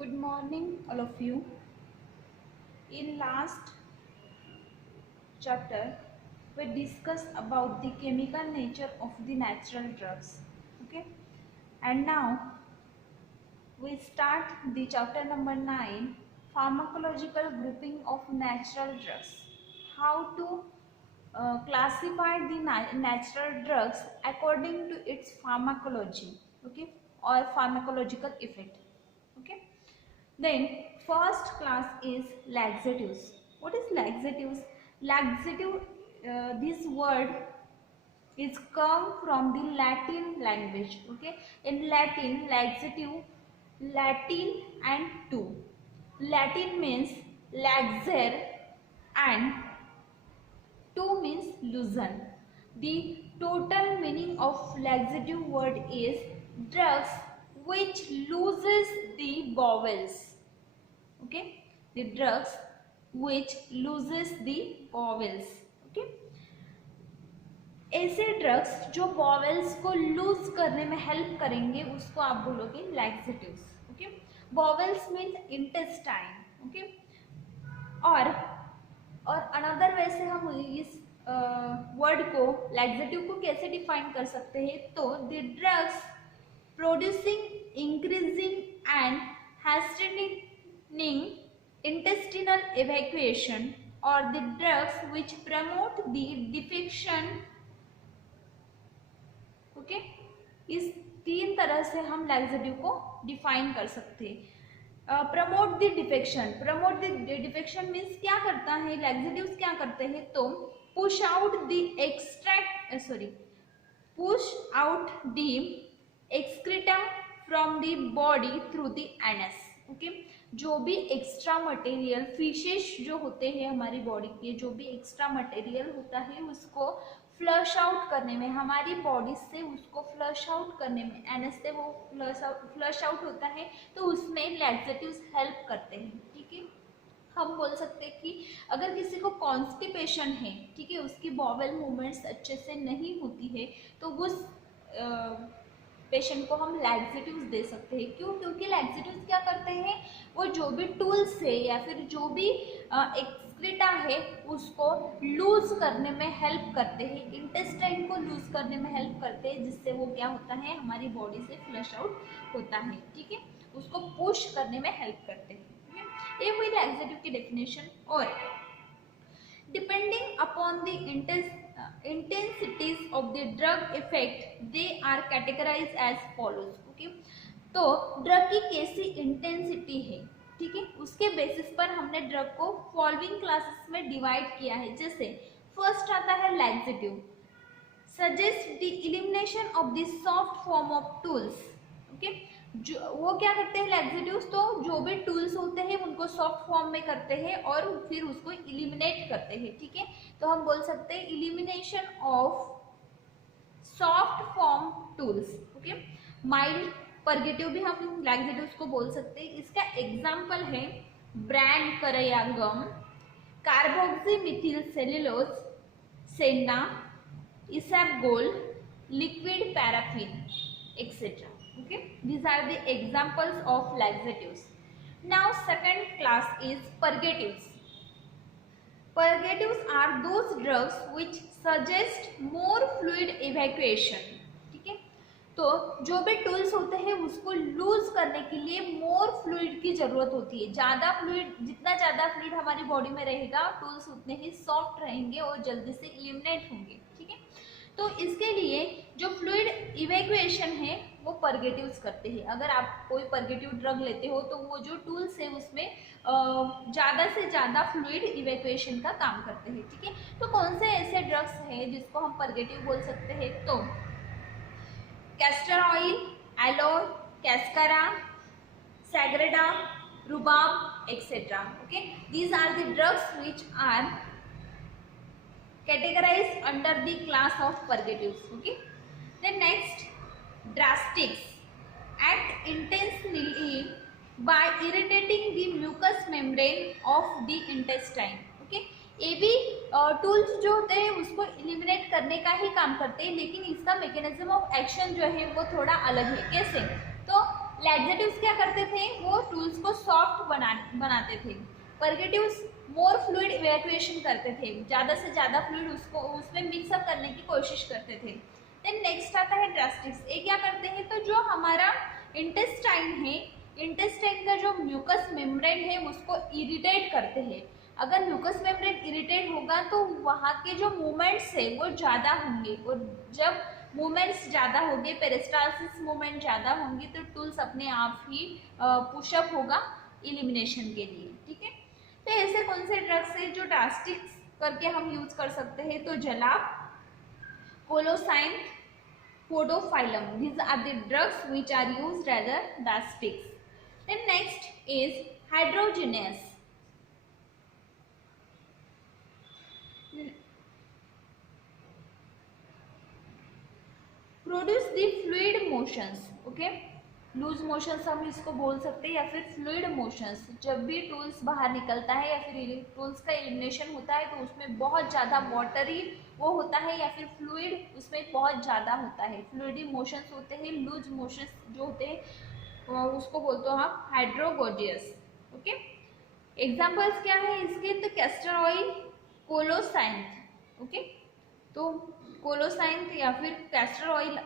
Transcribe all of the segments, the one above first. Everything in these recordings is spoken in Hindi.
Good morning, all of you. In last chapter, we discussed about the chemical nature of the natural drugs. Okay, and now we start the chapter number 9, pharmacological grouping of natural drugs. How to classify the natural drugs according to its pharmacology, okay, or pharmacological effect. Okay. Then first class is laxatives. What is laxatives? Laxative, this word is come from the Latin language. Okay, in Latin, laxative, Latin and two. Latin means laxer and two means loosen. The total meaning of laxative word is drugs which looses the bowels. Okay, the drugs which loses the bowels. Okay, ऐसे ड्रग्स जो बॉवेल्स को लूज करने में हेल्प करेंगे उसको आप बोलोगे laxatives. Okay, bowels means intestine. Okay, और अनदर वे से हम इस वर्ड को लैक्सेटिव को कैसे डिफाइन कर सकते हैं, तो the drugs producing increasing and hastening intestinal evacuation or the drugs which promote the defecation. Okay, इस तीन तरह से हम लैक्सेटिव को डिफाइन कर सकते हैं. Promote the defecation. Promote the defecation means क्या करता है, लैक्सेटिव्स क्या करते हैं, तो push out the push out the excretum from the body through the anus. Okay, जो भी एक्स्ट्रा मटेरियल फिशेस जो होते हैं हमारी बॉडी के, जो भी एक्स्ट्रा मटेरियल होता है उसको फ्लश आउट करने में, हमारी बॉडी से उसको फ्लश आउट करने में, एनएस से वो फ्लश आउट होता है, तो उसमें लैक्सेटिव्स हेल्प करते हैं. ठीक है, हम बोल सकते हैं कि अगर किसी को कॉन्स्टिपेशन है, ठीक है, उसकी बॉवेल मूवमेंट्स अच्छे से नहीं होती है, तो उस पेशेंट को हम लैक्सेटिव्स दे सकते हैं. क्यों? क्योंकि लैक्सेटिव्स क्या करते हैं, वो जो भी टूल्स है या फिर जो भी एक्सक्रीटा है उसको लूज करने में हेल्प करते हैं, इंटेस्टाइन को लूज करने में हेल्प करते हैं, जिससे वो क्या होता है, हमारी बॉडी से फ्लश आउट होता है. ठीक है, उसको पुश करने में हेल्प करते हैं. ठीक है, ये हुई लैक्सेटिव की डेफिनेशन. और depending upon the intensities of the drug effect, they are categorized as follows. Okay, तो ड्रग की कैसी इंटेंसिटी है, ठीक है, उसके बेसिस पर हमने ड्रग को फॉलोइंग क्लासेस में डिवाइड किया है. जैसे फर्स्ट आता है laxative, suggest the elimination of the soft form of tools. Okay, जो वो क्या करते हैं लैक्सेटिव्स, तो जो भी टूल्स होते हैं उनको सॉफ्ट फॉर्म में करते हैं और फिर उसको इलिमिनेट करते हैं. ठीक है, तो हम बोल सकते हैं elimination of soft form tools. Okay, mild purgative भी हम लैक्सेटिव्स को बोल सकते हैं. इसका एग्जाम्पल है bran karaya gum, carboxy methyl cellulose, senna, isabgol, liquid paraffin, etc. Okay, these are the examples of laxatives. Now second class is purgatives. Purgatives are those drugs which suggest more fluid evacuation. ठीक है, तो जो भी टूल्स होते हैं उसको लूज करने के लिए मोर फ्लूइड की जरूरत होती है. ज़्यादा फ्लूइड, जितना ज़्यादा फ्लूइड हमारी बॉडी में रहेगा, टूल्स उतने ही सॉफ्ट रहेंगे और जल्दी से इलिमिनेट होंगे. ठीक है, तो इसके लिए जो फ्लूइड इवैक्यूएशन है वो परगेटिव्स करते हैं. अगर आप कोई परगेटिव ड्रग लेते हो तो वो जो टूल्स है उसमें ज़्यादा से ज़्यादा फ्लूइड इवैक्यूएशन का काम करते हैं. ठीक है, तो कौन से ऐसे ड्रग्स हैं जिसको हम परगेटिव बोल सकते हैं, तो castor oil, aloe, cascara, sagrada, rhubarb, etc. Okay, these are the drugs which are categorized under the class of purgatives. Okay, then next, drastics act intensely by irritating the mucous membrane of the intestine. Okay, ये भी टूल्स जो होते हैं उसको एलिमिनेट करने का ही काम करते हैं, लेकिन इसका मैकेनिज्म ऑफ एक्शन जो है वो थोड़ा अलग है. कैसे? तो लैक्सेटिव लैक्सेटिव्स क्या करते थे, वो टूल्स को सॉफ्ट बनाते थे। परगेटिव्स मोर फ्लूइड इवैक्यूएशन करते थे, ज़्यादा से ज़्यादा फ्लूइड उसको उसमें मिक्सअप करने की कोशिश करते थे। देन नेक्स्ट आता है ड्रास्टिक्स। ये क्या करते हैं, तो जो हमारा इंटेस्टाइन है, इंटेस्टाइन का जो म्यूकस मेम्ब्रेन है उसको इरिटेट करते हैं। अगर म्यूकस मेम्ब्रेन इरिटेट होगा तो वहाँ के जो मूवमेंट्स है वो ज़्यादा होंगे, और जब मूवमेंट्स ज़्यादा होंगे, पेरिस्टालसिस मूवमेंट ज़्यादा होंगी, तो टूल्स अपने आप ही पुशअप होगा इलिमिनेशन के लिए। ठीक है, तो ऐसे कौन से ड्रग्स है जो ड्रास्टिक्स करके हम यूज कर सकते हैं, तो जलाब, कोलोसाइन, podophyllum, these are the drugs which are used as a drastics. Then next is hydrogenase. Produce the fluid motions, okay, loose motions हम इसको बोल सकते हैं, या फिर फ्लूइड मोशंस। जब भी टूल्स बाहर निकलता है या फिर टूल्स का एलिमिनेशन होता है तो उसमें बहुत ज़्यादा वाटरी वो होता है, या फिर फ्लूइड उसमें बहुत ज़्यादा होता है, फ्लूइडी मोशंस होते हैं। लूज मोशंस जो होते हैं उसको बोलते हो आप हाइड्रोगोजियस। ओके, एग्जाम्पल्स क्या है इसके, तो कैस्टर ऑयल, कोलोसाइंथ। ओके, तो कोलोसाइंथ या फिर कैस्टर ऑयल,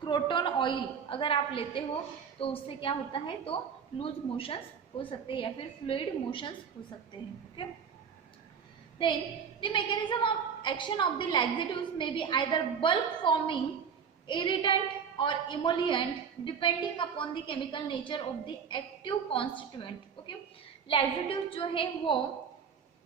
क्रोटोन ऑयल अगर आप लेते हो तो उससे क्या होता है, तो लूज मोशंस हो सकते हैं या फिर फ्लूइड मोशंस हो सकते हैं। Okay, then the mechanism of action of the laxatives में be either bulk forming, irritant और emollient depending upon the chemical nature of the active constituent. Okay, laxatives जो है वो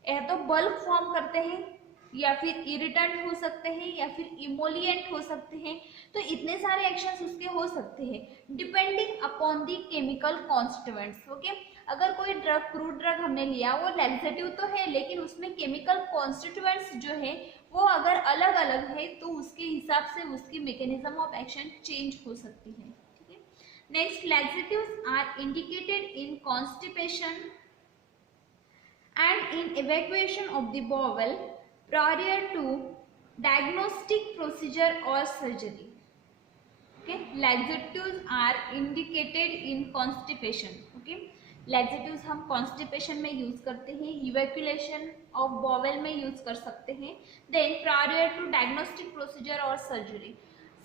या तो बल्क फॉर्म करते हैं, या फिर इरिटेंट हो सकते हैं, या फिर इमोलिएंट हो सकते हैं। तो इतने सारे एक्शंस उसके हो सकते हैं depending upon the chemical constituents. Okay, अगर कोई ड्रग, क्रूड ड्रग हमने लिया, वो लैक्सेटिव तो है लेकिन उसमें केमिकल कॉन्स्टिट्यूएंट्स जो है वो अगर अलग अलग है तो उसके हिसाब से उसकी मैकेनिज्म ऑफ एक्शन चेंज हो सकती है। ठीक है, next, laxatives are indicated in constipation and in evacuation of the bowel prior to diagnostic procedure or surgery. Okay, laxatives are indicated in constipation. Okay, laxatives हम constipation में यूज करते हैं, evacuation of bowel में यूज कर सकते हैं, then prior to diagnostic procedure or surgery,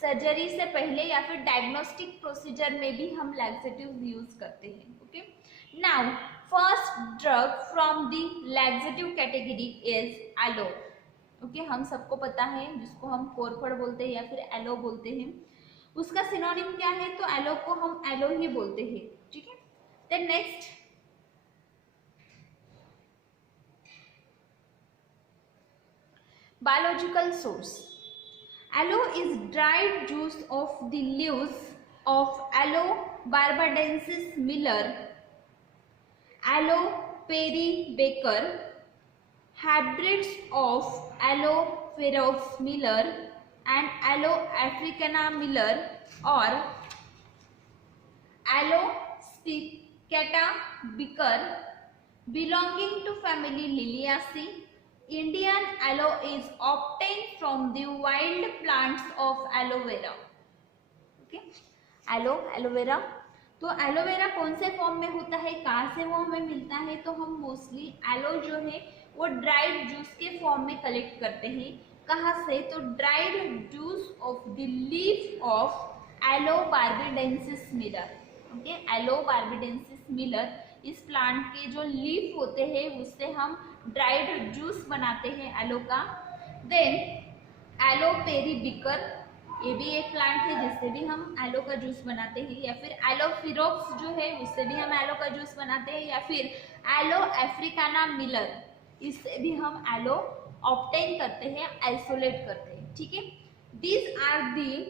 surgery से पहले या फिर डायग्नोस्टिक प्रोसीजर में भी हम लैक्सेटिव्स यूज करते हैं। Okay, now first drug from the laxative category is aloe. Okay, हम सबको पता है जिसको हम कोरफड बोलते हैं या फिर एलो बोलते हैं, उसका सिनोनिम क्या है, तो एलो को हम एलो ही बोलते हैं। ठीक है, then next, biological source. Aloe is dried juice of the leaves of Aloe barbadensis Miller, Aloe peribaker, hybrids of Aloe ferox Miller and Aloe africana Miller or Aloe spicata Becker belonging to family Liliaceae. Indian aloe is obtained from the wild plants of aloe vera. Okay, aloe vera, तो एलोवेरा कौन से फॉर्म में होता है, कहाँ से वो हमें मिलता है, तो हम मोस्टली एलो जो है वो ड्राइड जूस के फॉर्म में कलेक्ट करते हैं। कहाँ से, तो dried juice of the leaf of yellow barbadensis Miller. Okay, yellow barbadensis Miller, इस प्लांट के जो लीफ होते हैं उससे हम ड्राइड जूस बनाते हैं एलो का। देन एलो पेरीबिकर, ये भी एक प्लांट है जिससे भी हम एलो का जूस बनाते हैं, या फिर एलो फिरोक्स जो है उससे भी हम एलो का जूस बनाते हैं, या फिर एलो अफ्रीकाना मिलर, इससे भी हम एलो ऑब्टेन करते हैं, आइसोलेट करते हैं। ठीक है, these are the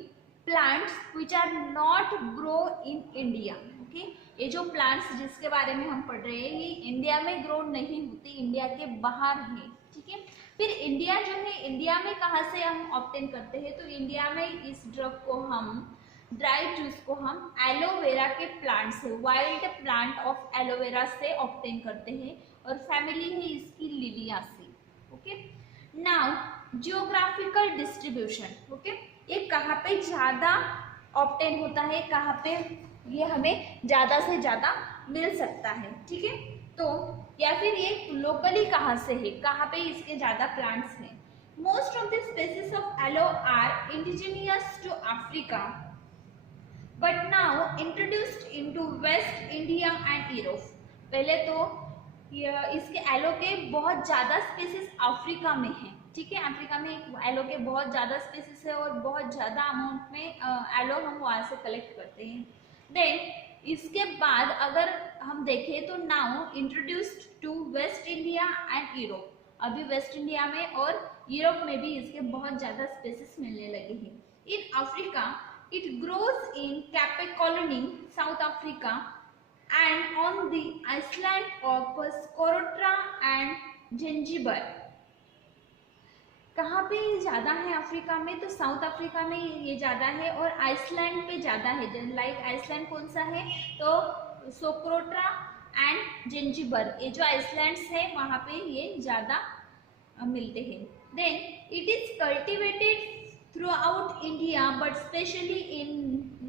plants which are not grow in India. Okay, ये जो प्लांट्स जिसके बारे में हम पढ़ रहे हैं ये इंडिया में ग्रो नहीं होती, इंडिया के बाहर है। ठीक है, फिर इंडिया जो है, इंडिया में कहाँ से हम ऑब्टेन करते हैं, तो इंडिया में इस ड्रग को हम, ड्राई जूस को हम एलोवेरा के प्लांट से, वाइल्ड प्लांट ऑफ एलोवेरा से ऑब्टेन करते हैं, और फैमिली है इसकी Liliaceae. Okay, now geographical distribution. Okay, ये कहाँ पे ज़्यादा ऑब्टेन होता है, कहाँ पे ये हमें ज़्यादा से ज़्यादा मिल सकता है, ठीक है। तो या फिर ये लोकली कहाँ से है, कहाँ पे इसके ज़्यादा प्लांट्स हैं। Most of the species of aloe are indigenous to Africa but now introduced into West India and Europe. पहले तो इसके एलो के बहुत ज़्यादा स्पीसीज अफ्रीका में हैं, ठीक है। अफ्रीका में एलो के बहुत ज़्यादा स्पीसीज है और बहुत ज़्यादा अमाउंट में एलो हम वहाँ से कलेक्ट करते हैं। देन इसके बाद अगर हम देखें तो now introduced to West India and Europe. अभी वेस्ट इंडिया में और यूरोप में भी इसके बहुत ज़्यादा स्पीसीज मिलने लगे हैं। In Africa it grows in Cape Colony, South Africa, and on the island of Socotra and Zanzibar. कहाँ पे ये ज़्यादा है अफ्रीका में, तो साउथ अफ्रीका में ये ज़्यादा है और आइसलैंड पे ज़्यादा है। लाइक आइसलैंड कौन सा है, तो सोक्रोट्रा एंड जेंजिबर, ये जो आइसलैंड्स है वहाँ पे ये ज़्यादा मिलते हैं। Then it is cultivated throughout India but especially in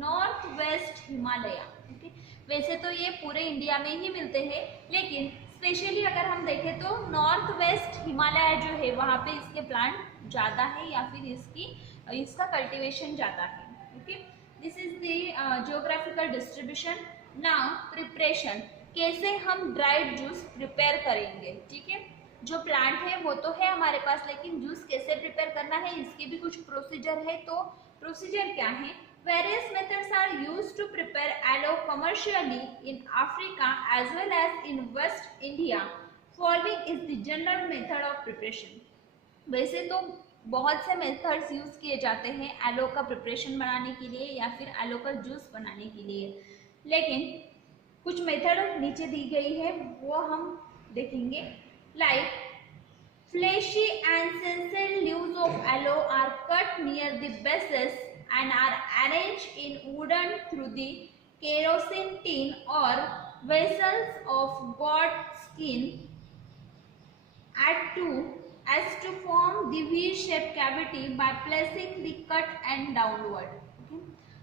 north west Himalaya. Okay, वैसे तो ये पूरे इंडिया में ही मिलते हैं, लेकिन स्पेशली अगर हम देखें तो नॉर्थ वेस्ट हिमालय जो है वहाँ पे इसके प्लांट ज़्यादा है या फिर इसका कल्टीवेशन ज़्यादा है। Okay, this is the geographical distribution. Now preparation, कैसे हम ड्राइड जूस प्रिपेयर करेंगे, ठीक है। जो प्लांट है वो तो है हमारे पास, लेकिन जूस कैसे प्रिपेयर करना है इसके भी कुछ प्रोसीजर है। तो प्रोसीजर क्या है, various methods are used to prepare aloe commercially in Africa as well as in West India. Following is the general method of preparation. वैसे तो बहुत से मेथड्स यूज किए जाते हैं एलो का प्रिपरेशन बनाने के लिए या फिर एलो का जूस बनाने के लिए, लेकिन कुछ मेथड नीचे दी गई है वो हम देखेंगे। Like fleshy and sessile leaves of aloe are cut near the bases and are arranged in wooden through the kerosene tin or vessels of goat skin as to form the V-shaped cavity by placing the cut end downward.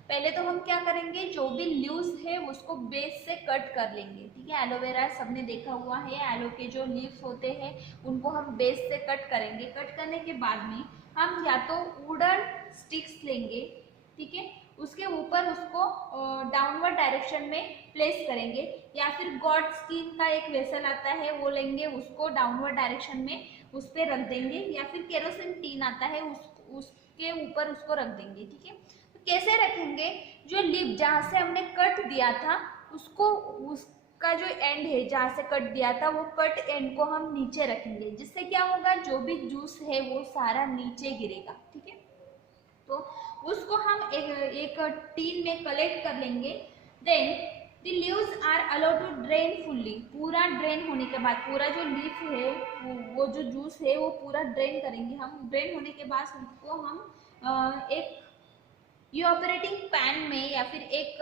पहले तो हम क्या करेंगे, जो भी लीव्स है उसको बेस से कट कर लेंगे, ठीक है। एलोवेरा सबने देखा हुआ है, एलो के जो लीव्स होते हैं उनको हम बेस से कट करेंगे। कट करने के बाद में हम या तो वुडन स्टिक्स लेंगे, ठीक है, उसके ऊपर उसको डाउनवर्ड डायरेक्शन में प्लेस करेंगे, या फिर गॉड स्किन का एक वेसल आता है वो लेंगे, उसको डाउनवर्ड डायरेक्शन में उस पर रख देंगे, या फिर केरोसिन टीन आता है उसके ऊपर उसको रख देंगे, ठीक है। कैसे रखेंगे, जो लीफ जहाँ से हमने कट दिया था उसको, उसका जो एंड है जहाँ से कट दिया था वो कट एंड को हम नीचे रखेंगे, जिससे क्या होगा, जो भी जूस है वो सारा नीचे गिरेगा, ठीक है। तो उसको हम एक टीन में कलेक्ट कर लेंगे। Then the leaves are allowed to drain fully. पूरा ड्रेन होने के बाद पूरा जो लीफ है वो जो जूस है वो पूरा ड्रेन करेंगे हम। ड्रेन होने के बाद उसको हम एक इवेपोरेटिंग पैन में या फिर एक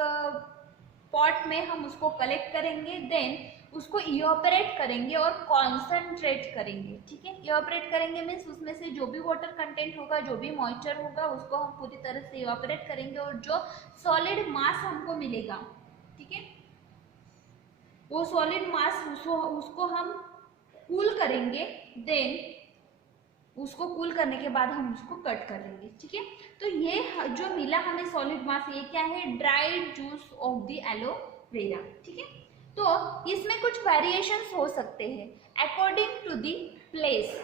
पॉट में हम उसको कलेक्ट करेंगे। देन उसको इवेपोरेट करेंगे और कॉन्सेंट्रेट करेंगे, ठीक है। इवेपोरेट करेंगे मीन्स उसमें से जो भी वाटर कंटेंट होगा, जो भी मॉइस्चर होगा उसको हम पूरी तरह से इवेपोरेट करेंगे और जो सॉलिड मास हमको मिलेगा, ठीक है, वो सॉलिड मास उसको हम कूल करेंगे। देन उसको कूल करने के बाद हम उसको कट कर लेंगे, ठीक है। तो ये जो मिला हमें सॉलिड मास, ये क्या है, dried juice of the aloe vera, ठीक है। तो इसमें कुछ वेरिएशंस हो सकते हैं अकॉर्डिंग टू द प्लेस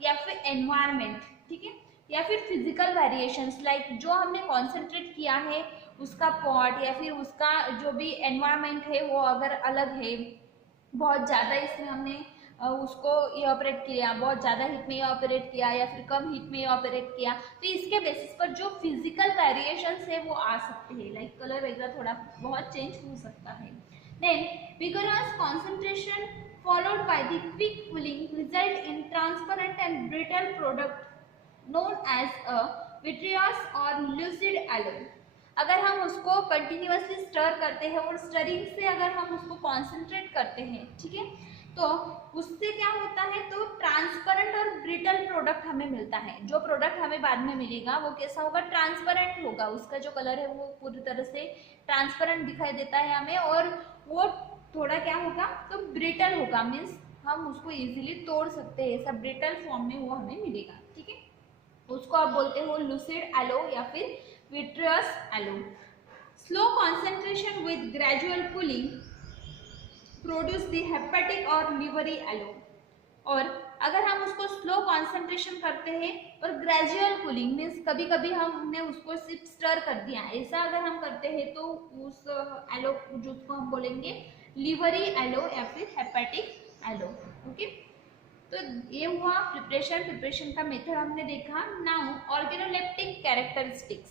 या फिर एनवायरनमेंट, ठीक है, या फिर फिजिकल वेरिएशंस, लाइक जो हमने कॉन्सेंट्रेट किया है उसका पॉट या फिर उसका जो भी एनवायरनमेंट है वो अगर अलग है, बहुत ज़्यादा इसमें हमने उसको इवेपोरेट किया, बहुत ज़्यादा हीट में इवेपोरेट किया या फिर कम हीट में इवेपोरेट किया, तो इसके बेसिस पर जो फिजिकल वेरिएशंस है वो आ सकते हैं, लाइक कलर वगैरह थोड़ा बहुत चेंज हो सकता है। Then vigorous concentration followed by the quick cooling result in transparent and brittle product known as a vitreous or lucid alloy। अगर हम उसको कंटिन्यूअसली स्टर करते हैं और स्टरिंग से अगर हम उसको कॉन्सेंट्रेट करते हैं, ठीक है, तो उससे क्या होता है, तो ट्रांसपेरेंट और ब्रिटल प्रोडक्ट हमें मिलता है। जो प्रोडक्ट हमें बाद में मिलेगा वो कैसा होगा, ट्रांसपेरेंट होगा, उसका जो कलर है वो पूरी तरह से ट्रांसपेरेंट दिखाई देता है हमें, और वो थोड़ा क्या होगा, तो ब्रिटल होगा, मीन्स हम उसको इजीली तोड़ सकते हैं, ऐसा ब्रिटल फॉर्म में वो हमें मिलेगा। ठीक है, उसको आप बोलते हो लूसिड एलो या फिर vitreous aloe. Slow concentration with gradual cooling produce the hepatic और लिवरी एलो। और अगर हम उसको स्लो कॉन्सेंट्रेशन करते हैं और ग्रेजुअल कूलिंग मीन्स कभी कभी हमने उसको सिर्फ स्टर कर दिया, ऐसा अगर हम करते हैं तो उस एलो जूस को हम बोलेंगे लिवरी एलो या फिर हेपेटिक एलो। ओके, तो ये हुआ प्रिपरेशन का मेथड हमने देखा। Now organoleptic characteristics,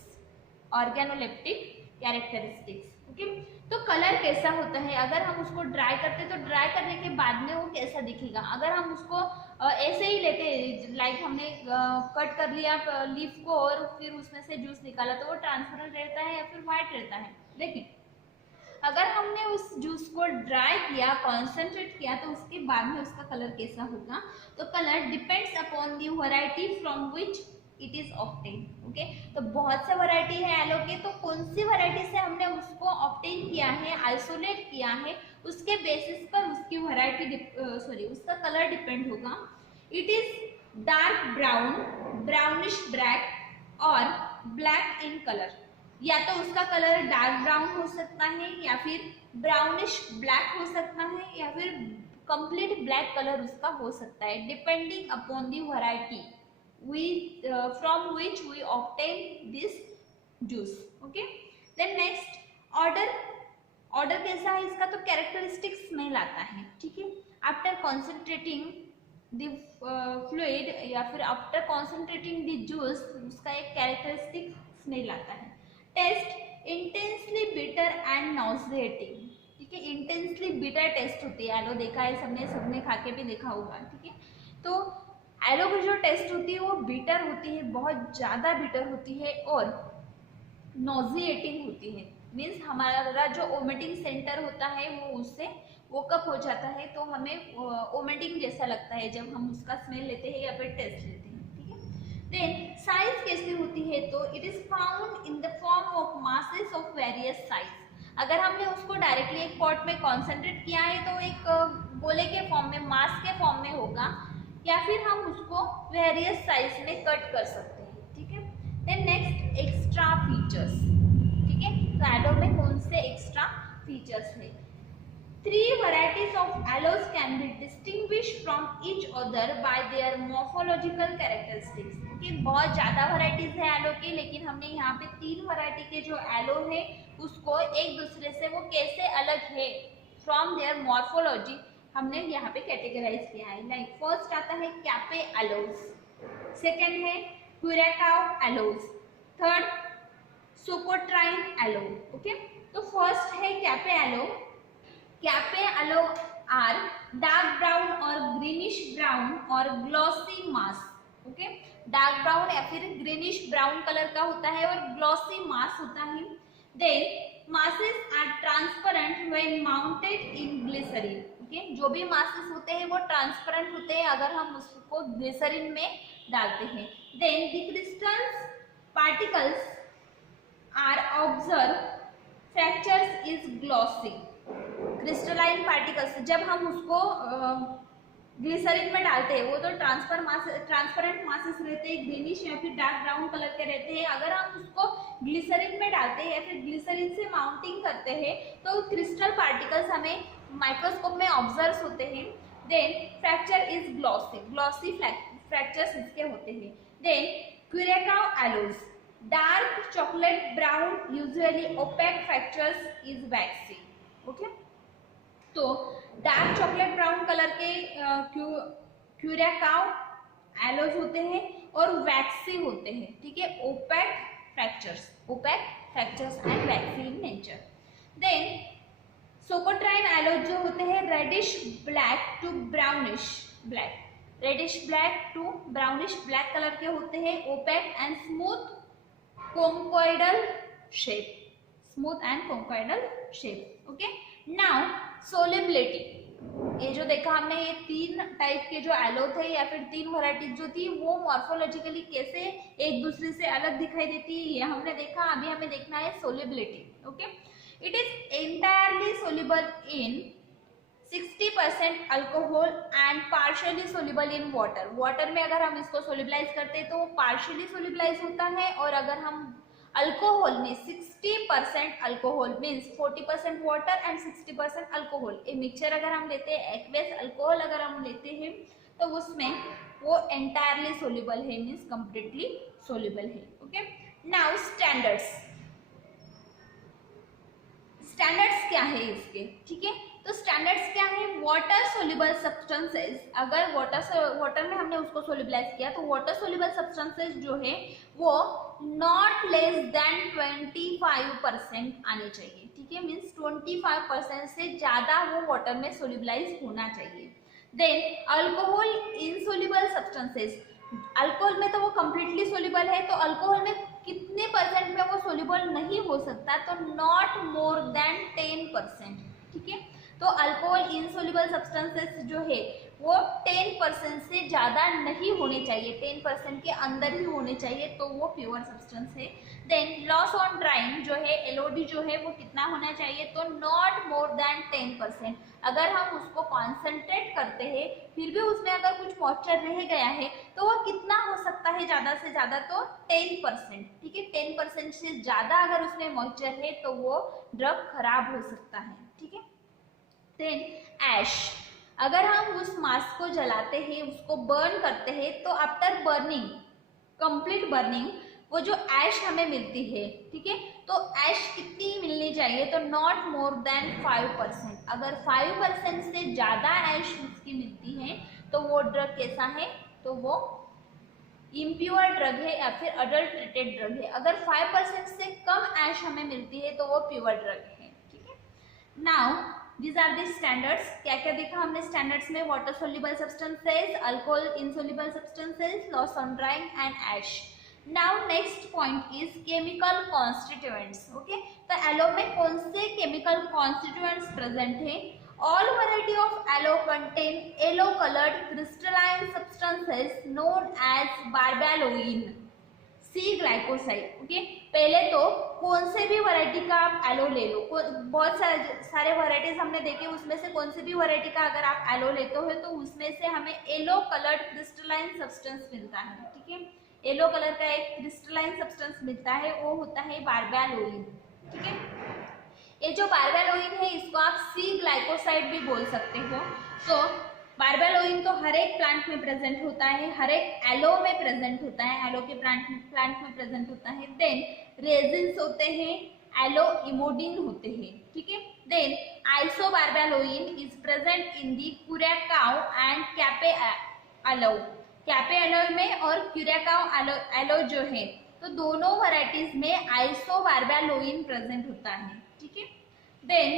organoleptic characteristics. Okay, तो कलर कैसा होता है, अगर हम उसको ड्राई करते हैं तो ड्राई करने के बाद में वो कैसा दिखेगा। अगर हम उसको ऐसे ही लेते हैं, लाइक हमने कट कर लिया लीफ को और फिर उसमें से जूस निकाला, तो वो ट्रांसपेरेंट रहता है या फिर व्हाइट रहता है। देखिए, अगर हमने उस जूस को ड्राई किया, कॉन्सेंट्रेट किया, तो उसके बाद में उसका कलर कैसा होगा, तो colour depends upon the variety from which it is obtain. Okay, तो बहुत से वैरायटी है एलो के, तो कौन सी वैरायटी से हमने उसको ऑब्टेन किया है, आइसोलेट किया है, उसके बेसिस पर उसकी वैरायटी उसका कलर डिपेंड होगा। It is dark brown, brownish black और ब्लैक इन कलर। या तो उसका कलर डार्क ब्राउन हो सकता है या फिर ब्राउनिश ब्लैक हो सकता है या फिर कंप्लीट ब्लैक कलर उसका हो सकता है, depending upon the variety from which we obtain this juice. Okay, then next order कैसा है इसका, तो कैरेक्टरिस्टिक स्मेल आता है। ठीक है, आफ्टर कॉन्सेंट्रेटिंग द फ्लूइड या फिर आफ्टर कॉन्सेंट्रेटिंग द जूस, उसका एक कैरेक्टरिस्टिक स्मेल आता है। Taste intensely bitter and nauseating. ठीक है, इंटेंसली बिटर टेस्ट होती है, एलो देखा है सबने खा के भी देखा होगा। ठीक है, तो एलो की जो टेस्ट होती है वो बिटर होती है, बहुत ज़्यादा बिटर होती है और नॉजिएटिंग होती है, मीन्स हमारा जो ओमिटिंग सेंटर होता है वो उससे वोकअप हो जाता है, तो हमें ओमिटिंग जैसा लगता है जब हम उसका स्मेल लेते हैं या फिर टेस्ट लेते हैं। ठीक है, देन साइज कैसी होती है, तो it is found in the form of masses of various size. अगर हमने उसको डायरेक्टली एक पॉट में कॉन्सेंट्रेट किया है तो एक गोले के फॉर्म में, मास के फॉर्म में होगा, या फिर हम उसको वेरियस साइज में कट कर सकते हैं। ठीक है, देन नेक्स्ट एक्स्ट्रा फीचर्स। ठीक है, तो एलो में कौन से एक्स्ट्रा फीचर्स है, 3 varieties of aloes can be distinguished from each other by their morphological characteristics। क्योंकि बहुत ज़्यादा वैरायटीज है एलो की, लेकिन हमने यहाँ पे 3 वैरायटी के जो एलो है उसको एक दूसरे से वो कैसे अलग है, फ्रॉम देयर मॉर्फोलॉजी हमने यहाँ पे कैटेगराइज किया है। लाइक फर्स्ट आता है कैपे एलोज, सेकेंड है Curacao aloes, third Socotrine aloe. Okay, तो फर्स्ट है Cape aloe. Cape aloe are dark brown और ग्रीनिश ब्राउन और glossy mass. Okay, dark brown या फिर ग्रीनिश ब्राउन कलर का होता है और ग्लॉसी मास होता है। Then masses are transparent when mounted in glycerin। Okay, जो भी masses होते हैं वो ट्रांसपेरेंट होते हैं अगर हम उसको ग्लिसरीन में डालते हैं। Then the crystals particles are observe fractures is glossy. Crystalline particles जब हम उसको ग्लिसरीन में डालते हैं वो तो ट्रांसपेरेंट मासेस रहते हैं, ग्रीनिश या फिर डार्क ब्राउन कलर के रहते हैं। अगर हम उसको ग्लिसरीन में डालते हैं या फिर ग्लिसरीन से माउंटिंग करते हैं तो क्रिस्टल पार्टिकल्स हमें माइक्रोस्कोप में ऑब्जर्व होते हैं। Then fracture is glossy, glossy fractures इसके होते हैं। Then Curacao aloes dark chocolate brown usually opaque fractures is waxy. Okay, तो डार्क चॉकलेट ब्राउन कलर के क्यूरेकाओ एलोज होते हैं और वैक्सी होते हैं। ठीक है, opaque fractures and waxy in nature. Then Socotrine aloes जो होते हैं reddish black to brownish black, reddish black to brownish black colour के होते हैं, opaque and smooth conchoidal shape। Okay, now solubility। ये जो देखा हमने, ये 3 टाइप के जो एलो थे या फिर 3 वैरायटीज जो थी वो मॉर्फोलॉजिकली कैसे एक दूसरे से अलग दिखाई देती है ये हमने देखा। अभी हमें देखना है solubility. Okay, it is entirely soluble in 60% alcohol and partially soluble in water. Water में अगर हम इसको सोल्यूबलाइज करते हैं तो वो पार्शियली सोल्यूबलाइज होता है, और अगर हम अल्कोहल में 60% alcohol means 40% water and 60% alcohol, ये मिक्सचर अगर हम लेते हैं, एक्वेस अल्कोहल अगर हम लेते हैं तो उसमें वो एंटायरली सोल्यूबल है, मीन्स कंप्लीटली सोल्यूबल है। Okay, now standards. स्टैंडर्ड्स क्या है इसके, ठीक है, तो स्टैंडर्ड्स क्या है, वाटर सोल्यूबल सब्सटेंसेस, अगर वाटर में हमने उसको सोल्यूबलाइज किया तो वाटर सोल्यूबल सब्सटेंसेस जो है वो नॉट लेस देन 25% आने चाहिए, ठीक है, मीन्स 25% से ज्यादा वो वाटर में सोल्यूबलाइज होना चाहिए। Then alcohol insoluble substances, alcohol में तो वो कंप्लीटली सोल्यूबल है, तो अल्कोहल में कितने परसेंट में वो सोल्यूबल नहीं हो सकता, तो नॉट मोर देन 10%, ठीक है, तो अल्कोहल इनसोल्यूबल सब्सटेंसेस जो है वो 10% से ज़्यादा नहीं होने चाहिए, 10% के अंदर ही होने चाहिए, तो वो प्योर सब्सटेंस है। देन लॉस ऑन ड्राइंग जो है, एलओडी जो है वो कितना होना चाहिए, तो नॉट मोर देन 10%। अगर हम उसको कॉन्सेंट्रेट करते हैं फिर भी उसमें अगर कुछ मॉइस्चर रह गया है तो वो कितना हो सकता है ज़्यादा से ज़्यादा, तो 10%, ठीक है, 10% से ज़्यादा अगर उसमें मॉइस्चर है तो वो ड्रग खराब हो सकता है, ठीक है। देन ऐश, अगर हम उस मास्क को जलाते हैं, उसको बर्न करते हैं, तो आफ्टर बर्निंग, कंप्लीट बर्निंग, वो जो ऐश हमें मिलती है, ठीक है, तो ऐश कितनी मिलनी चाहिए, तो नॉट मोर देन 5%। अगर 5% से ज़्यादा ऐश उसकी मिलती है तो वो ड्रग कैसा है, तो वो इम्प्योर ड्रग है या फिर अडल्ट्रेटेड ड्रग है। अगर 5% से कम ऐश हमें मिलती है तो वो प्योर ड्रग है, ठीक है। Now these are the standards, क्या क्या देखा हमने स्टैंडर्ड्स में, water soluble substances, alcohol insoluble substances, loss on drying and ash. Now next point is chemical constituents. Okay, तो एलो में कौन से केमिकल कॉन्स्टिट्यूएंट्स प्रेजेंट है, all variety of aloe contain yellow coloured crystalline substances known as barbaloin C glycoside. Okay, पहले तो कौन से भी वैरायटी का आप एलो ले लो, बहुत सारे वैरायटीज हमने देखे, उसमें से कौन से भी वैरायटी का अगर आप एलो लेते हो तो उसमें से हमें येलो कलर्ड क्रिस्टलाइन सब्सटेंस मिलता है, ठीक है, येलो कलर का एक क्रिस्टलाइन सब्सटेंस मिलता है, वो होता है बारबेलोइन, ठीक है। ये जो बारबेलोइन है इसको आप सी ग्लाइकोसाइड भी बोल सकते हो। तो बारबेलोइन तो हर एक प्लांट में प्रेजेंट होता है, हर एक एलो में प्रेजेंट होता है, एलो के प्लांट में प्रेजेंट होता है। देन रेजिन्स होते हैं, एलो इमोडिन होते हैं, ठीक है। Then isobarbaloin is present in the Curacao and Cape aloe, Cape aloe में और क्यूरेकाओ एलो जो है, तो दोनों वैरायटीज में आइसोबारबेलोइन प्रेजेंट होता है, ठीक है। Then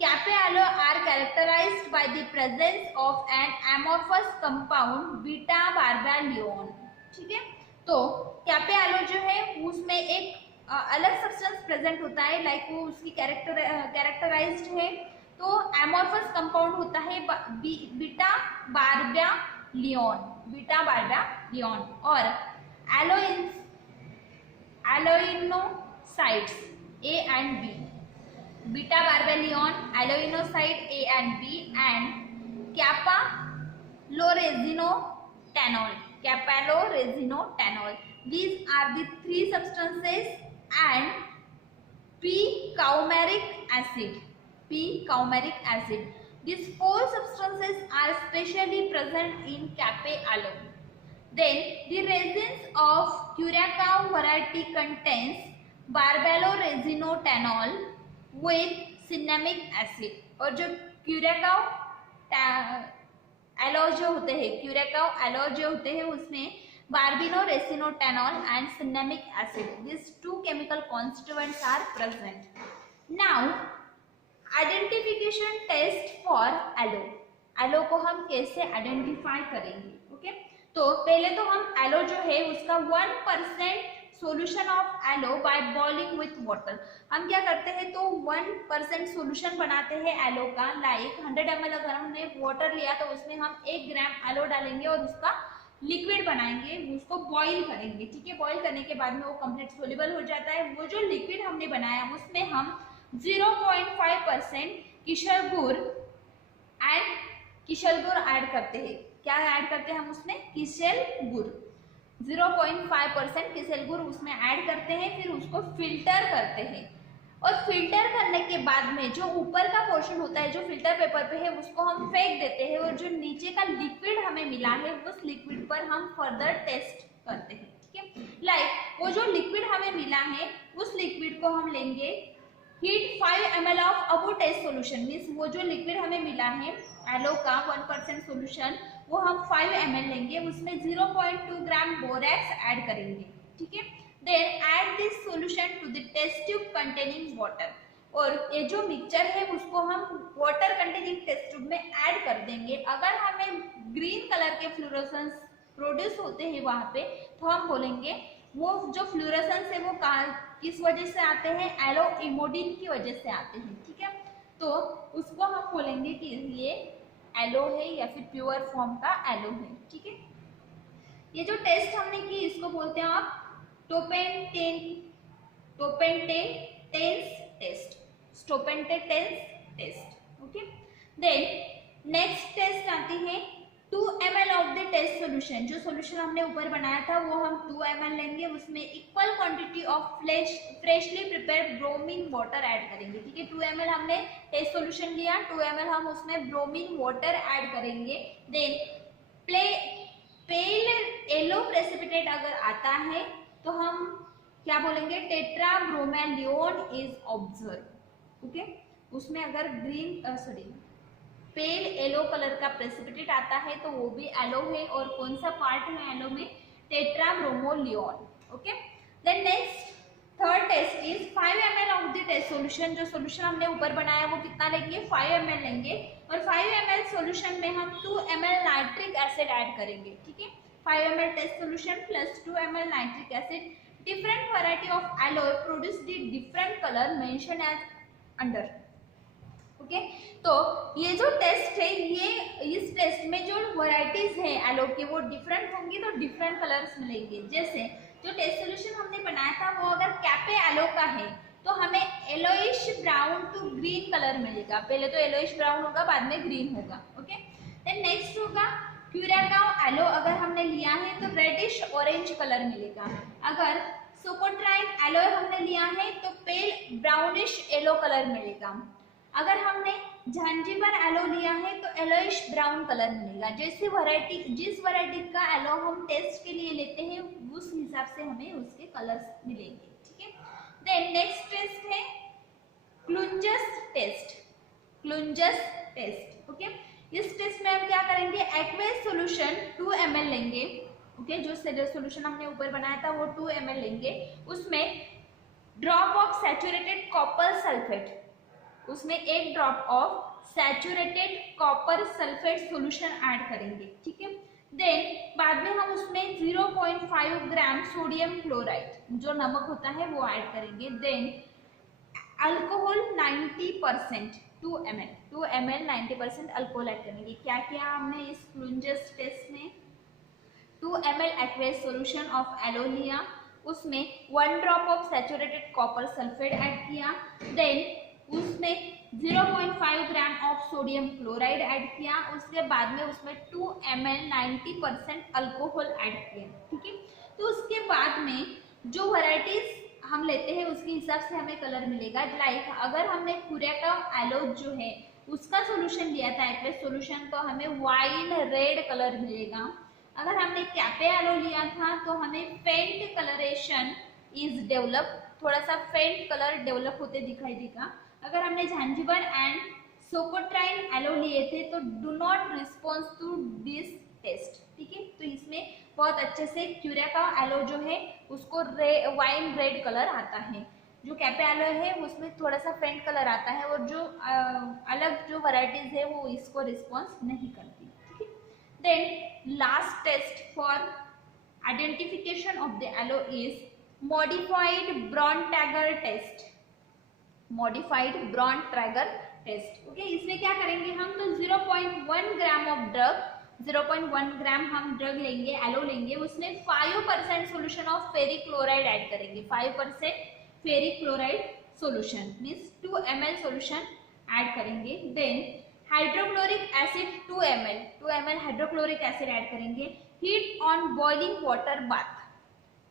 Cape aloe are characterized by the presence of an amorphous compound beta barbaleone, ठीक है। तो Cape aloe जो है उसमें एक अलग सब्सटेंस प्रेजेंट होता है, लाइक वो उसकी कैरेक्टराइज्ड है, तो amorphous compound होता है बीटा बारबेलियोन और aloinosides A and B, beta barbaloin, aloinoside A and B and capaloresinotannol, these are the 3 substances and p-coumaric acid. These 4 substances are specially present in Cape aloe. Then the resins of Curacao variety contains barbaloresinotenol with cinnamic acid, और जो क्यूरेकाओ एलो जो होते हैं, क्यूरेकाओ एलो जो होते हैं उसमें barbaloresinotannol and cinnamic acid, these 2 chemical constituents are present. Now identification test for aloe, aloe को हम कैसे आइडेंटिफाई करेंगे, ओके। तो पहले तो हम एलो जो है उसका 1% solution of aloe by boiling with water. हम क्या करते हैं तो 1% सोल्यूशन बनाते हैं एलो का, लाइक 100 ml अगर हमने वाटर लिया तो उसमें हम 1 ग्राम एलो डालेंगे और उसका लिक्विड बनाएंगे, उसको बॉईल करेंगे, ठीक है। बॉईल करने के बाद में वो कंप्लीट सोल्यूबल हो जाता है। वो जो लिक्विड हमने बनाया उसमें हम 0.5% किशल गुड़ ऐड करते हैं। क्या ऐड करते हैं हम उसमें? किशल गुड़, 0.5% किशल गुड़ उसमें ऐड करते हैं। फिर उसको फिल्टर करते हैं और फिल्टर करने के बाद में जो ऊपर का पोर्शन होता है जो फिल्टर पेपर पे है उसको हम फेंक देते हैं और जो नीचे का लिक्विड हमें मिला है उस लिक्विड पर हम फर्दर टेस्ट करते हैं, ठीक है। लाइक वो जो लिक्विड हमें मिला है उस लिक्विड को हम लेंगे, heat 5 ml of above test solution, means वो जो लिक्विड हमें मिला है एलो का 1% सोल्यूशन वो हम 5 ml लेंगे, उसमें 0.2 ग्राम बोरेक्स ऐड करेंगे, ठीक है। Then add this solution to the test tube containing water, और ये जो मिक्सचर है उसको हम वाटर कंटेनिंग टेस्ट ट्यूब में ऐड कर देंगे। अगर हमें ग्रीन कलर के फ्लोरोसेंस प्रोड्यूस होते हैं वहां पे तो हम बोलेंगे वो जो फ्लोरोसेंस है वो किस वजह से आते हैं? एलो इमोडिन की वजह से आते हैं, ठीक है। तो उसको हम बोलेंगे कि ये एलो है या फिर प्योर फॉर्म का एलो है, ठीक है। ये जो टेस्ट हमने की इसको बोलते हैं आप स्टोपेंटेटेंस test, okay. Then next test आती है 2 ml of the test solution. जो सोल्यूशन हमने ऊपर बनाया था वो हम 2 ml लेंगे, उसमें equal quantity of freshly prepared bromine water add करेंगे, ठीक है। 2 ml हमने टेस्ट सोल्यूशन लिया, 2 ml हम उसमें ब्रोमीन वाटर ऐड करेंगे। देन पेल येलो प्रेसिपिटेट अगर आता है तो हम क्या बोलेंगे? टेट्राब्रोमेलियन इज ऑब्जर्व, ओके। उसमें अगर पेल येलो कलर का प्रेसिपिटेट आता है तो वो भी एलो है, और कौन सा पार्ट है एलो में? Tetrabromaloin, okay. Then next third test is 5 ml of the test solution. जो सोल्यूशन हमने ऊपर बनाया वो कितना लेंगे? 5 ml लेंगे, और 5 ml सोल्यूशन में हम 2 ml नाइट्रिक एसिड ऐड करेंगे, ठीक है। 5 ml test solution plus 2 ml nitric acid, different variety of aloe produce the different colour mention as under, okay. तो ये जो टेस्ट है, ये इस टेस्ट में जो वैरायटीज है एलो के वो डिफरेंट होंगी तो डिफरेंट कलर्स मिलेंगे। जैसे जो टेस्ट सोल्यूशन हमने बनाया था वो अगर कैपे एलो का है तो हमें yellowish brown to green colour मिलेगा। पहले तो येलोइश ब्राउन होगा, बाद में ग्रीन होगा, ओके। देन नेक्स्ट होगा क्यूराकाओ एलो, अगर हमने लिया है तो रेडिश ऑरेंज कलर मिलेगा। अगर सोकोट्राइन एलो हमने लिया है तो पेल ब्राउनिश येलो कलर मिलेगा। अगर हमने झांझीबर एलो लिया है तो येलोइश ब्राउन कलर मिलेगा। जैसे वैरायटी, जिस वैरायटी का एलो हम टेस्ट के लिए लेते हैं उस हिसाब से हमें उसके कलर्स मिलेंगे, ठीक है। देन नेक्स्ट टेस्ट है क्लुंजस टेस्ट, ओके। इस टेस्ट में हम क्या करेंगे? एक्वेस सॉल्यूशन 2 ml लेंगे, ओके। जो सॉल्यूशन हमने ऊपर बनाया था वो 2 ml लेंगे, उसमें drop of saturated copper sulphate, उसमें 1 drop of saturated copper sulphate solution add करेंगे, ठीक है। देन बाद में हम उसमें 0.5 ग्राम सोडियम क्लोराइड, जो नमक होता है, वो ऐड करेंगे। Then alcohol 90%, 2 ml 90% alcohol add करेंगे। क्या किया हमने इस क्लुंजस टेस्ट में? 2 ml aqueous solution of aloe लिया, उसमें 1 drop of saturated copper sulphate add किया। देन उसमें 0.5 gram of sodium chloride add किया, उसके बाद में उसमें 2 ml 90% अल्कोहल ऐड किया, ठीक है। तो उसके बाद में जो वैरायटीज हम लेते हैं उसके हिसाब से हमें कलर मिलेगा। लाइक अगर हमने क्यूराकाओ एलो जो है उसका सोल्यूशन लिया था एक्वेस सोल्यूशन तो हमें वाइन रेड कलर मिलेगा। अगर हमने कैपे एलो लिया था तो हमें फेंट कलरेशन इज डेवलप, थोड़ा सा फेंट कलर डेवलप होते दिखाई देगा। अगर हमने झांझीबर एंड सोकोट्राइन एलो लिए थे तो do not response to this test, ठीक है। तो इसमें बहुत अच्छे से क्यूराकाओ एलो जो है उसको वाइन रेड कलर आता है, जो कैपे एलो है उसमें थोड़ा सा फेंट कलर आता है, और जो अलग जो वैरायटीज है वो इसको रिस्पॉन्स नहीं करती, ठीक है। Then last test for identification of the aloe is modified Borntrager test, modified Borntrager test. Okay, इसमें क्या करेंगे हम, तो 0.1 ग्राम ऑफ ड्रग, 0.1 ग्राम हम ड्रग लेंगे, एलो लेंगे, उसमें 5% solution of ferric chloride add करेंगे, 5% ferric chloride solution means 2 ml solution add करेंगे। Then hydrochloric acid 2 ml hydrochloric acid add करेंगे। Heat on boiling water bath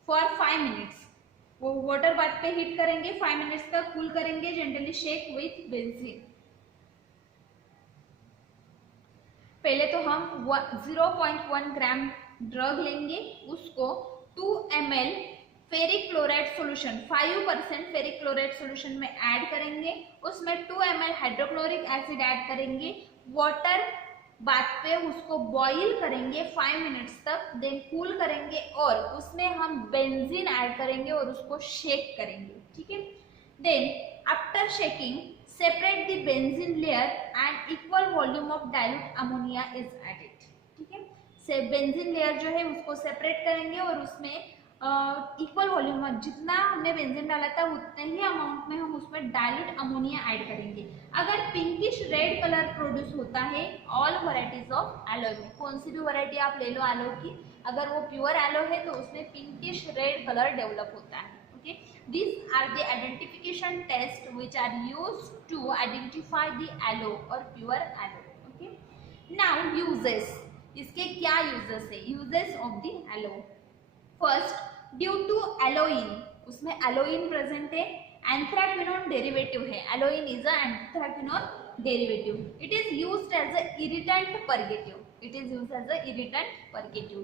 for 5 minutes, वो वाटर बाथ पे हीट करेंगे, 5 मिनट्स तक कूल करेंगे। Generally shake with benzene. पहले तो हम 0.1 ग्राम ड्रग लेंगे, उसको 2 ml ferric chloride solution 5% ferric chloride solution में ऐड करेंगे, उसमें 2 ml हाइड्रोक्लोरिक एसिड ऐड करेंगे, वाटर बात पे उसको बॉईल करेंगे 5 मिनट्स तक, देन कूल करेंगे और उसमें हम बेंजीन ऐड करेंगे और उसको शेक करेंगे। ठीक है, then after shaking separate the benzene layer and equal volume of dilute ammonia is added. ठीक है, से बेंजीन लेयर जो है उसको सेपरेट करेंगे और उसमें इक्वल वॉल्यूम, जितना हमने बेंजीन डाला था उतने ही अमाउंट में हम उसमें डाइल्यूट अमोनिया ऐड करेंगे। अगर पिंकिश रेड कलर प्रोड्यूस होता है ऑल वैरायटीज ऑफ एलो में, कौन सी भी वैरायटी आप ले लो एलो की, अगर वो प्योर एलो है तो उसमें पिंकिश रेड कलर डेवलप होता है। Okay, these are the identification tests which are used to identify the aloe or pure aloe. Okay, now uses, इसके क्या uses है, uses of the aloe। First, due to aloin, उसमें एलोइन प्रेजेंट है, एंथ्राक्विनोन डेरिवेटिव है, aloin is a anthraquinone derivative. It is used as a irritant purgative, it is used as a irritant purgative.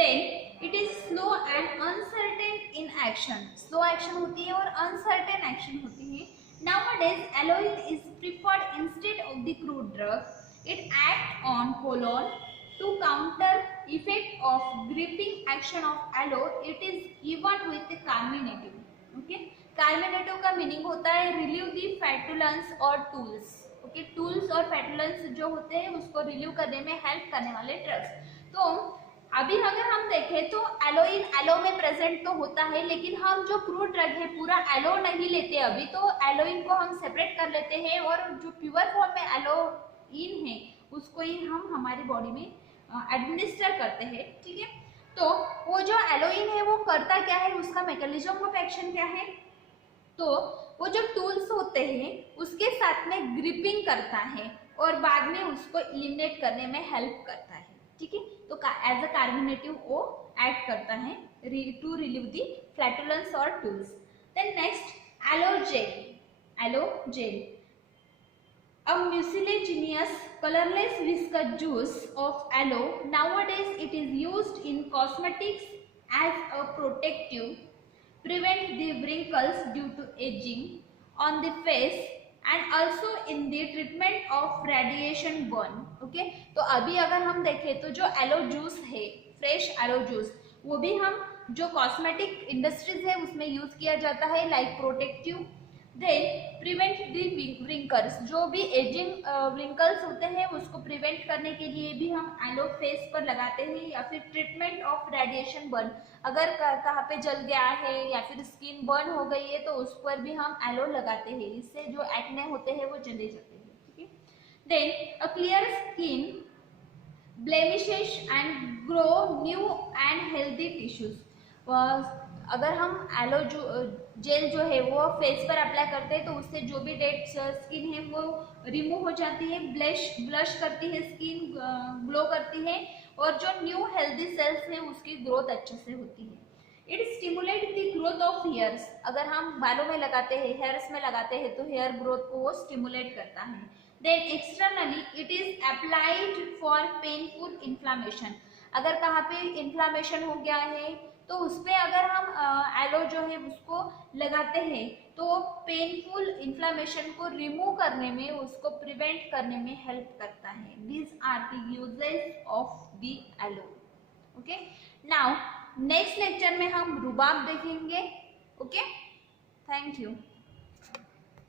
Then it is slow and uncertain in action, slow action होती है और अनसर्टेन एक्शन होती है। Nowadays aloin is preferred instead of the crude drug, it act on colon to counter effect of gripping action of aloe. It is given with carminative. Okay, carminative का मीनिंग होता है रिलीव दी फैटुलेंस और टूल्स। ओके, टूल्स और फैटुलेंस जो होते हैं उसको रिलीव करने में हेल्प करने वाले ड्रग्स। तो अभी अगर हम देखें तो एलोइन एलो में प्रेजेंट तो होता है, लेकिन हम जो क्रूड ड्रग है पूरा एलो नहीं लेते अभी, तो एलोइन को हम सेपरेट कर लेते हैं और जो प्योर फॉर्म में एलोइन है उसको ही हम हमारी बॉडी में एडमिनिस्टर करते हैं। ठीक है, तो वो जो एलोइन है वो करता क्या है, उसका मैकेनिज्म ऑफ एक्शन क्या है, तो वो जो टूल्स होते हैं उसके साथ में ग्रिपिंग करता है और बाद में उसको एलिमिनेट करने में हेल्प करता है। ठीक है, तो एज अ कार्बोनेटिव वो एक्ट करता है टू रिलीव दी फ्लैटुलेंस और tools. Then next aloe gel, aloe gel, a mucilaginous colorless viscous juice of aloe. Nowadays it is used in cosmetics as a protective, prevent the wrinkles due to aging on the face and also in the treatment of radiation burn. Okay, तो अभी अगर हम देखें तो जो एलो जूस है, फ्रेश एलो जूस, वो भी हम जो कॉस्मेटिक इंडस्ट्रीज है उसमें यूज किया जाता है like protective. Then prevent the wrinkles, जो भी एजिंग व्रिंकल्स होते हैं उसको प्रिवेंट करने के लिए भी हम एलो फेस पर लगाते हैं, या फिर ट्रीटमेंट ऑफ रेडिएशन बर्न, अगर कहाँ पे जल गया है या फिर स्किन बर्न हो गई है तो उस पर भी हम एलो लगाते हैं, इससे जो एक्ने होते हैं वो चले जाते हैं। ठीक है, then a clear skin, blemishes and grow new and healthy tissues. अगर हम एलो जेल जो है वो फेस पर अप्लाई करते हैं तो उससे जो भी डेड स्किन है वो रिमूव हो जाती है, ब्लश करती है स्किन, ग्लो करती है और जो न्यू हेल्दी सेल्स है उसकी ग्रोथ अच्छे से होती है। It stimulate the growth of hairs, अगर हम बालों में लगाते हैं, हेयर्स में लगाते हैं तो हेयर ग्रोथ को वो स्टिमुलेट करता है। Then externally it is applied for painful inflammation, अगर कहाँ पे इन्फ्लामेशन हो गया है तो उस पर अगर हम एलो जो है उसको लगाते हैं तो पेनफुल इन्फ्लामेशन को रिमूव करने में, उसको प्रिवेंट करने में हेल्प करता है। These are the uses of the aloe. Okay, now next lecture में हम रुबाब देखेंगे। Okay, thank you.